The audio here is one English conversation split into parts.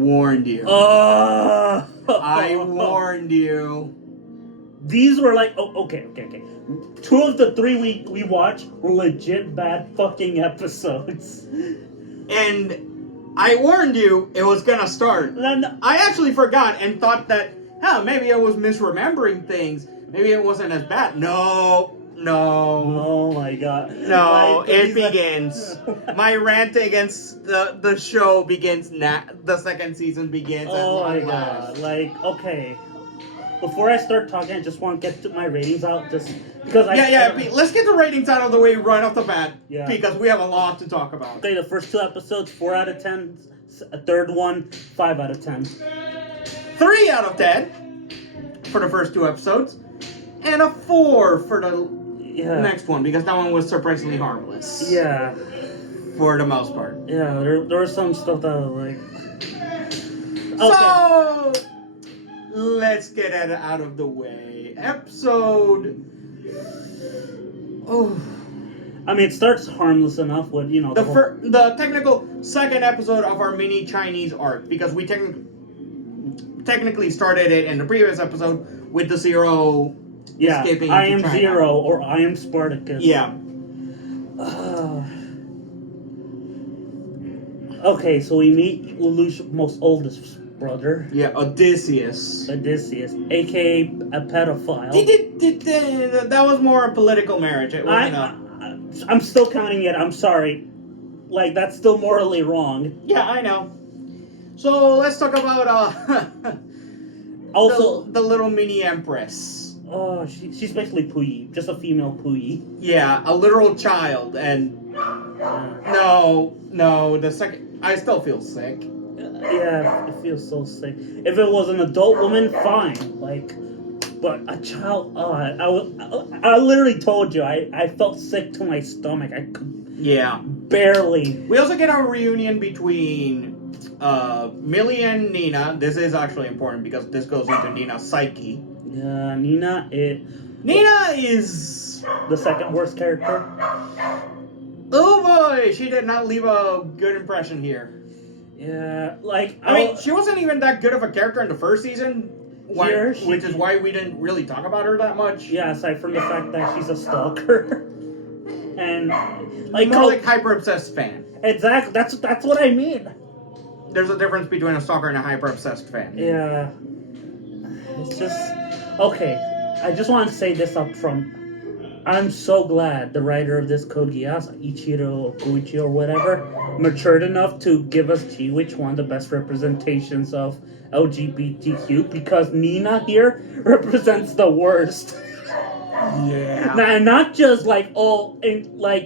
Warned you. I warned you. These were like, okay. 2 of the 3 we watched were legit bad fucking episodes. And I warned you it was gonna start. I actually forgot and thought that, maybe I was misremembering things. Maybe it wasn't as bad. No. Oh my god. No, it begins. My rant against the show begins now. The second season begins. Oh my god. Okay. Before I start talking, I just want to get my ratings out, just because let's get the ratings out of the way right off the bat. Yeah. Because we have a lot to talk about. Okay, the first 2 episodes, 4 out of 10. A third one, 5 out of 10. 3 out of 10 for the first 2 episodes, and a 4 for the next one, because that one was surprisingly harmless. Yeah. For the most part. Yeah, there was some stuff that was like... Okay. So, let's get it out of the way. Episode... I mean, it starts harmless enough with, the technical second episode of our mini Chinese arc, because we technically started it in the previous episde with the Zero... Yeah, I am China. Zero, or I am Spartacus. Yeah. Okay, so we meet Lelouch's most oldest brother. Yeah, Odysseus, a.k.a. a pedophile. That was more a political marriage. It wasn't I'm still counting it. I'm sorry. That's still morally wrong. Yeah, I know. So, let's talk about also the little mini empress. Oh, she's basically Puyi, just a female Puyi. Yeah, a literal child, and no, the second, I still feel sick. Yeah, it feels so sick. If it was an adult woman, fine. But a child, I literally told you, I felt sick to my stomach. I could barely. We also get a reunion between Millie and Nina. This is actually important because this goes into Nina's psyche. Yeah, Nina is the second worst character. Oh boy, she did not leave a good impression here. Yeah, I mean, she wasn't even that good of a character in the first season, which is why we didn't really talk about her that much. Yeah, aside from the fact that she's a stalker. And more like hyper obsessed fan. Exactly, that's what I mean. There's a difference between a stalker and a hyper obsessed fan. Yeah. It's just okay. I just want to say this up front. I'm so glad the writer of this Code Geass, Ichiro Koichi or whatever, matured enough to give us G-Witch, one of the best representations of LGBTQ, because Nina here represents the worst. Yeah. Not just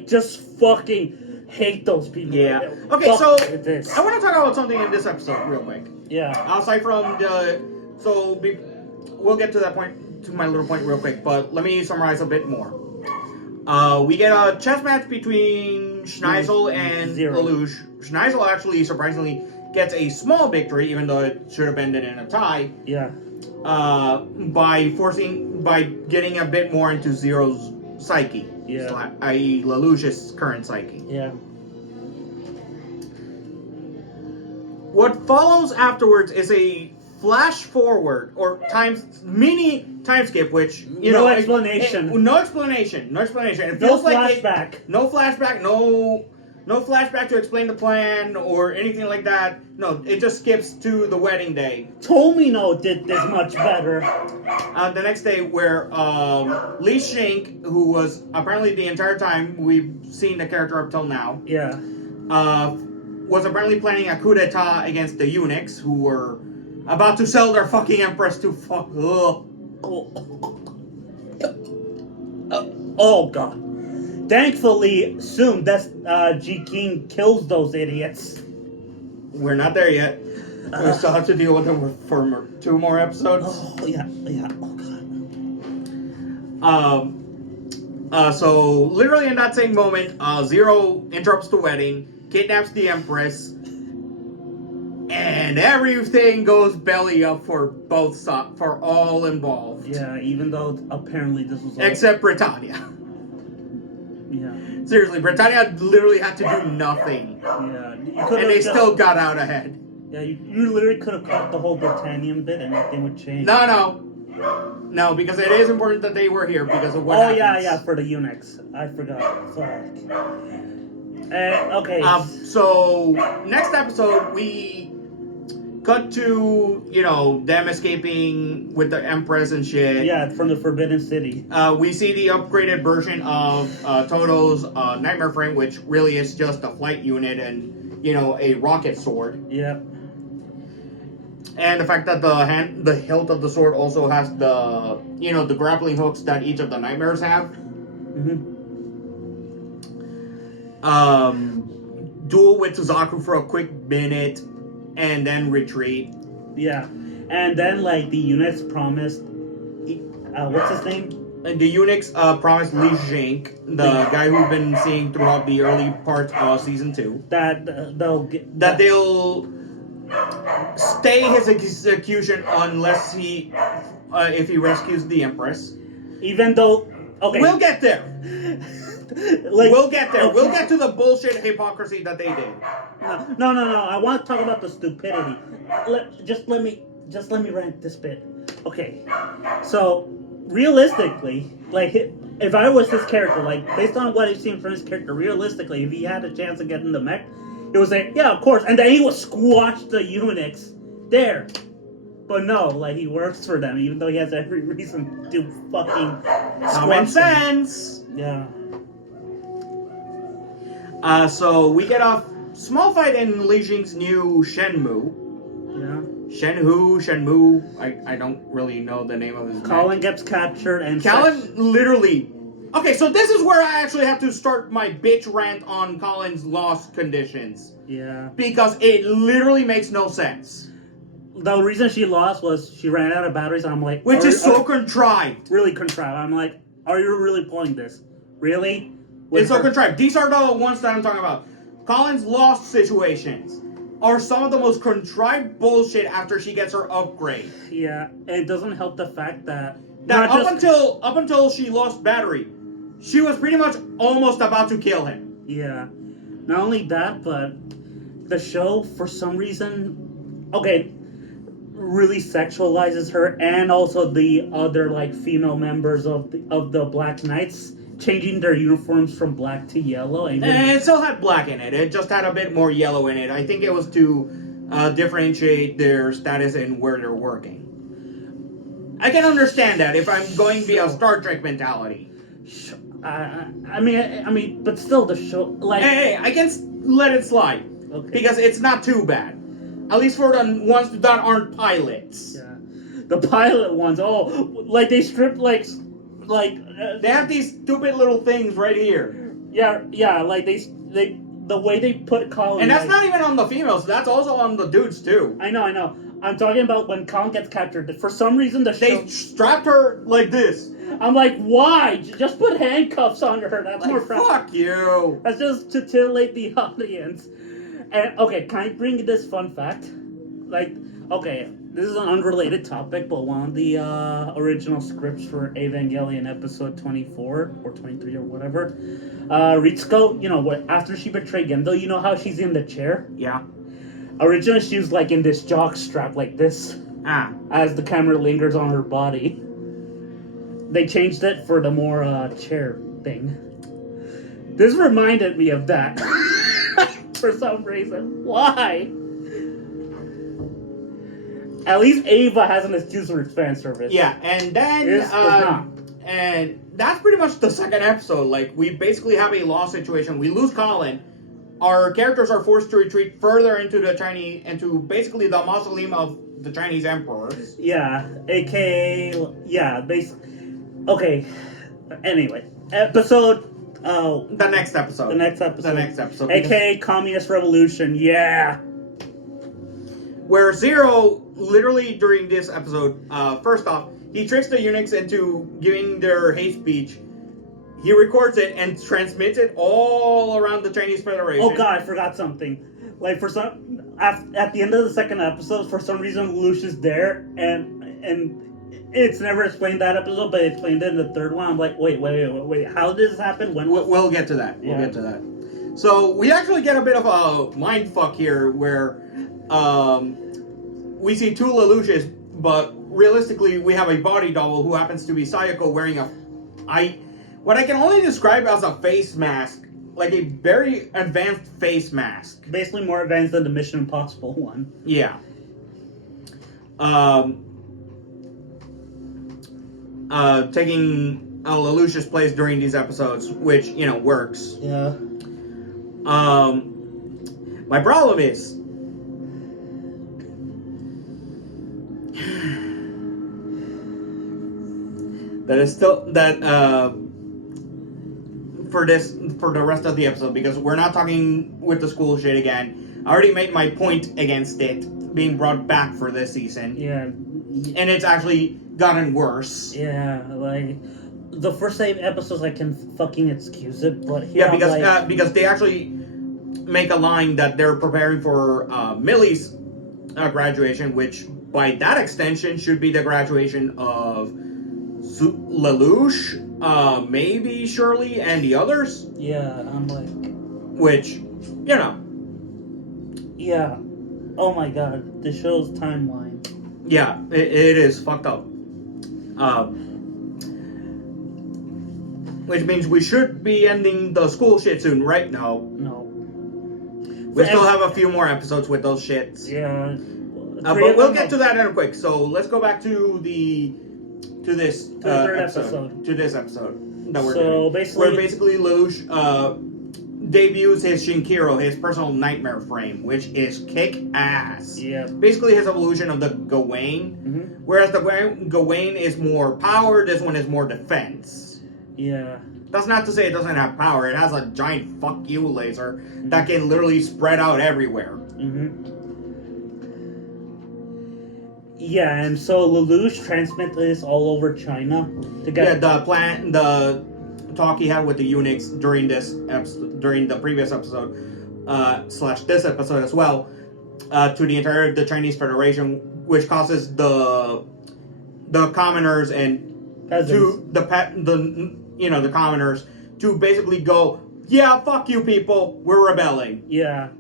just fucking hate those people. Yeah. Okay, I want to talk about something in this episode real quick. Yeah. Aside from we'll get to that point, to my little point real quick, but let me summarize a bit more. We get a chess match between Schneisel and Lelouch. Schneisel actually, surprisingly, gets a small victory, even though it should have ended in a tie. Yeah. By getting a bit more into Zero's psyche. Yeah. I.e. Lelouch's current psyche. Yeah. What follows afterwards is a flash forward or mini time skip, which no explanation. No explanation. It feels like no flashback. No flashback to explain the plan or anything like that. No, it just skips to the wedding day. Tomino did this much better. The next day, where Li Shink, who was apparently the entire time we've seen the character up till now, was apparently planning a coup d'etat against the eunuchs, who were about to sell their fucking empress to fuck. Oh god. Thankfully, soon, G King kills those idiots. We're not there yet. We still have to deal with them for 2 more episodes. Oh, yeah. Oh god. So, literally in that same moment, Zero interrupts the wedding, kidnaps the empress, and everything goes belly up for both sides, for all involved. Yeah, even though apparently this was all... Except Britannia. Yeah. Seriously, Britannia literally had to do nothing. Yeah. And they still got out ahead. Yeah, you literally could have cut the whole Britannian bit and nothing would change. No, because it is important that they were here because of what Oh, happens. yeah, for the eunuchs. I forgot. Fuck. Okay. So, next episode, we cut to, them escaping with the Empress and shit. Yeah, from the Forbidden City. We see the upgraded version of Toto's Nightmare Frame, which really is just a flight unit and, a rocket sword. Yep. And the fact that the hilt of the sword also has the, the grappling hooks that each of the nightmares have. Mm-hmm. Duel with Suzaku for a quick minute, and then retreat. Yeah, and then the eunuchs promised. What's his name? And the eunuchs promised Li Jink, the guy who've been seeing throughout the early parts of season 2, that they'll stay his execution unless if he rescues the Empress. Even though, okay, we'll get there. We'll get there. Okay. We'll get to the bullshit hypocrisy that they did. No. I want to talk about the stupidity. Let me rant this bit. Okay, so realistically, if I was his character, based on what I've seen from his character, realistically, if he had a chance to get in the mech, it was yeah, of course, and then he would squash the eunuchs there. But no, he works for them, even though he has every reason to fucking common sense. Yeah. So we get a small fight in Li Jing's new Shenmue. Yeah. Shenmue. I don't really know the name of his Colin gets captured and Colin literally. Okay, so this is where I actually have to start my bitch rant on Colin's lost conditions. Yeah. Because it literally makes no sense. The reason she lost was she ran out of batteries, and I'm like... Which is so contrived. Really contrived. I'm like, are you really pulling this? Really? It's so contrived. These are the ones that I'm talking about. Colin's lost situations are some of the most contrived bullshit after she gets her upgrade. Yeah, it doesn't help the fact that up until she lost battery, she was pretty much almost about to kill him. Yeah. Not only that, but the show, for some reason, really sexualizes her, and also the other female members of the Black Knights, changing their uniforms from black to yellow. And it still had black in it. It just had a bit more yellow in it. I think it was to differentiate their status and where they're working. I can understand that if I'm going via Star Trek mentality. I mean, but still, the show Hey, I can let it slide. Okay. Because it's not too bad. At least for the ones that aren't pilots. Yeah. The pilot ones, they stripped they have these stupid little things right here. Yeah, they the way they put Colin. And that's not even on the females, that's also on the dudes too. I know. I'm talking about when Colin gets captured. For some reason, they strapped her like this. I'm like, why? Just put handcuffs on her. That's more fuck you. That's just to titillate the audience. And can I bring this fun fact? This is an unrelated topic, but one of the original scripts for Evangelion episode 24 or 23 or whatever, Ritsuko, after she betrayed Gendo, you know how she's in the chair? Yeah. Originally, she was in this jock strap like this. As the camera lingers on her body. They changed it for the more chair thing. This reminded me of that. For some reason. Why? At least Ava has an excuse for its fan service. Yeah, and then and that's pretty much the second episode. We basically have a lost situation. We lose Colin. Our characters are forced to retreat further into basically the mausoleum of the Chinese emperors. Yeah, aka basically. Okay. Anyway, episode. The next episode. AKA Communist Revolution, yeah! Where Zero, literally during this episode, first off, he tricks the eunuchs into giving their hate speech. He records it and transmits it all around the Chinese Federation. Oh god, I forgot something. At the end of the second episode, for some reason, Lelouch is there, and it's never explained that episode, but it's explained in the third one. I'm like, wait, how did this happen? When? We'll get to that. We'll get to that. So we actually get a bit of a mindfuck here, where we see two Lelouches, but realistically, we have a body double who happens to be Sayako wearing what I can only describe as a face mask, like a very advanced face mask. Basically, more advanced than the Mission Impossible one. Yeah. Taking Lelouch's place during these episodes, which works. Yeah. My problem is that is still that for the rest of the episode, because we're not talking with the school shit again. I already made my point against it being brought back for this season. Yeah. And it's actually gotten worse. Yeah, like the first 8 episodes I can fucking excuse it, but here because they actually make a line that they're preparing for Millie's graduation, which by that extension should be the graduation of Lelouch, maybe Shirley and the others. Yeah, I'm like, which yeah. Oh my god, the show's timeline. Yeah, it is fucked up. Which means we should be ending the school shit soon, right? No. We still have a few more episodes with those shits. Yeah. But we'll get to that in a quick. So let's go back to this episode. To this episode that we're doing. Basically Lelouch debuts his Shinkiro, his personal nightmare frame, which is kick-ass. Yeah. Basically his evolution of the Gawain. Mm-hmm. Whereas the Gawain is more power, this one is more defense. Yeah. That's not to say it doesn't have power. It has a giant fuck you laser that can literally spread out everywhere. Mm-hmm. Yeah, and so Lelouch transmits this all over China to get... Yeah, the talk he had with the eunuchs during the previous episode, / this episode as well, to the Chinese Federation, which causes the commoners and peasants. The commoners to basically go, yeah, fuck you people, we're rebelling. Yeah.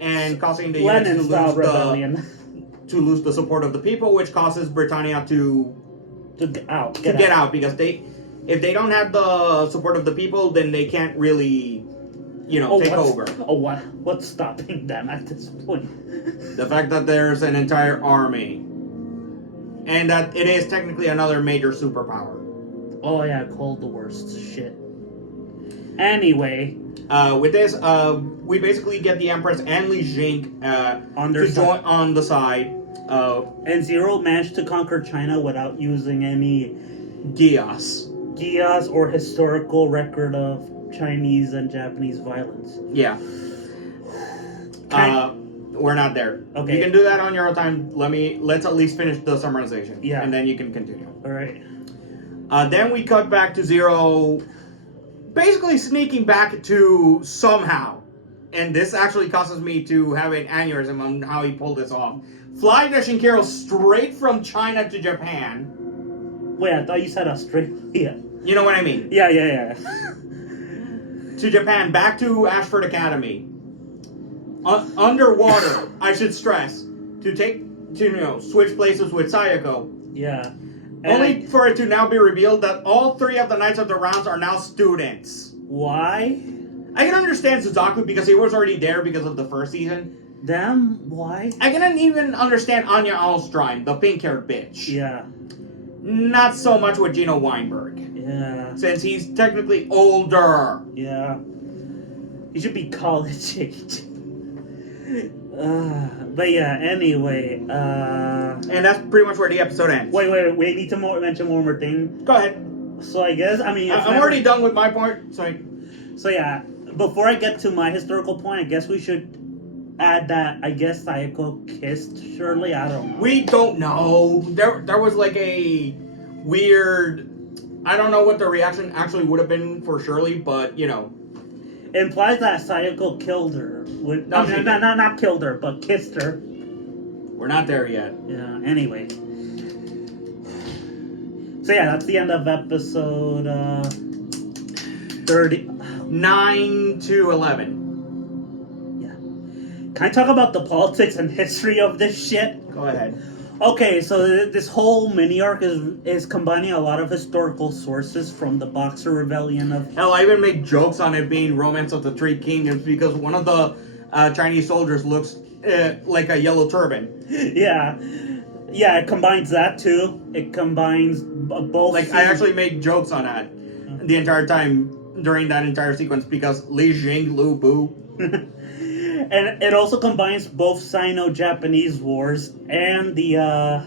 And causing the eunuchs to lose the support of the people, which causes Britannia to get out because if they don't have the support of the people, then they can't really, take over. What's stopping them at this point? The fact that there's an entire army, and that it is technically another major superpower. Oh yeah, Cold the worst shit. Anyway, with this, we basically get the Empress and Li Jing join on the side. And Zero managed to conquer China without using any Gias or historical record of Chinese and Japanese violence. Yeah. We're not there. Okay. You can do that on your own time. Let's at least finish the summarization. Yeah. And then you can continue. Alright. Then we cut back to Zero basically sneaking back to somehow. And this actually causes me to have an aneurysm on how he pulled this off. Fly the Shinkiro straight from China to Japan. Wait, I thought you said Australia. You know what I mean? Yeah. To Japan, back to Ashford Academy. Underwater, I should stress, to switch places with Sayako. Yeah. Only for it to now be revealed that all 3 of the Knights of the Rounds are now students. Why? I can understand Suzaku because he was already there because of the first season. Damn, why? I can even understand Anya Alstrheim, the pink-haired bitch. Yeah. Not so much with Gino Weinberg. Yeah. Since he's technically older. Yeah. He should be college age. But yeah, anyway, And that's pretty much where the episode ends. Wait, we need to mention one more thing. Go ahead. So I guess, I'm already done with my part, so yeah, before I get to my historical point, I guess we should add that, I guess Sayako kissed Shirley, I don't know. We don't know. There was like a weird... I don't know what the reaction actually would have been for Shirley, but, It implies that Sayako killed her. Not killed her, but kissed her. We're not there yet. Yeah, anyway. So yeah, that's the end of episode 9 to 11. Yeah. can I talk about the politics and history of this shit? Go ahead. Okay, so this whole mini arc is combining a lot of historical sources from the Boxer Rebellion of. Hell, I even made jokes on it being Romance of the Three Kingdoms because one of the Chinese soldiers looks like a yellow turban. Yeah, it combines that too. It combines both. Like, I actually made jokes on that the entire time during that entire sequence because Li Jing, Lu Bu. And it also combines both Sino-Japanese wars and the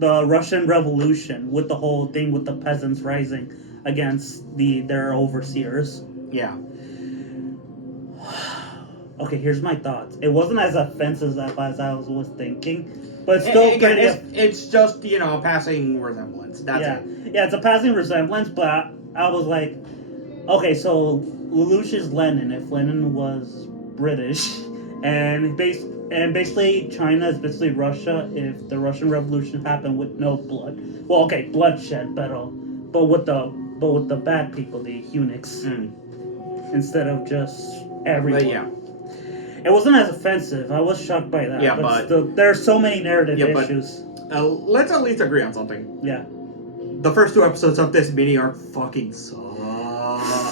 Russian Revolution with the whole thing with the peasants rising against their overseers. Yeah. Okay, here's my thoughts. It wasn't as offensive as I was thinking, but it's still it's just, you know, a passing resemblance. That's it. Yeah, it's a passing resemblance, but I was like, okay, so Lelouch is Lenin if Lenin was British, and basically China is basically Russia if the Russian Revolution happened with no blood. Well, okay, bloodshed, but with the bad people, the eunuchs, instead of just everyone. But yeah. It wasn't as offensive. I was shocked by that. Yeah, but still, there are so many narrative issues. Let's at least agree on something. Yeah. The first 2 episodes of this mini arc fucking suck.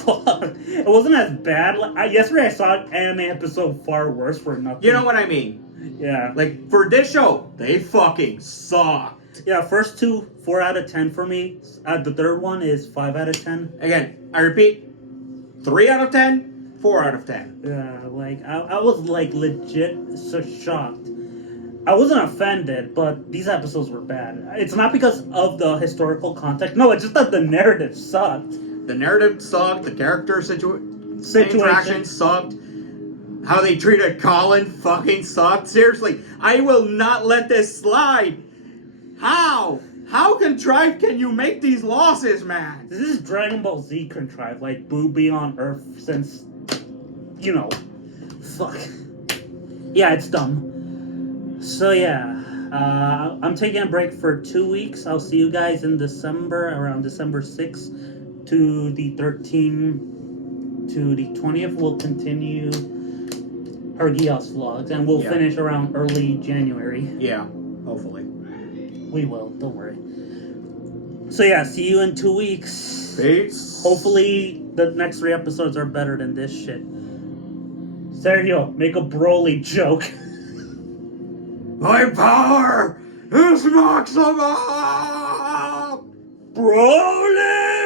It wasn't as bad. Yesterday I saw an anime episode far worse for nothing. You know what I mean? Yeah. Like, for this show, they fucking suck. Yeah, first 2, 4 out of 10 for me. The third one is 5 out of 10. Again, I repeat, 3 out of 10, 4 out of 10. Yeah, like, I was, like, legit so shocked. I wasn't offended, but these episodes were bad. It's not because of the historical context. No, it's just that the narrative sucked. The narrative sucked, the character interaction sucked, how they treated Colin fucking sucked. Seriously, I will not let this slide. How? How contrived can you make these losses, man? This is Dragon Ball Z contrived, like Boo be on Earth since, you know, fuck. Yeah, it's dumb. So yeah, I'm taking a break for 2 weeks. I'll see you guys in December, around December 6th to the 13th to the 20th. We'll continue our Gios vlogs, and we'll finish around early January. Yeah, hopefully. We will, don't worry. So yeah, see you in 2 weeks. Peace. Hopefully the next 3 episodes are better than this shit. Sergio, make a Broly joke. My power is maximum! Broly!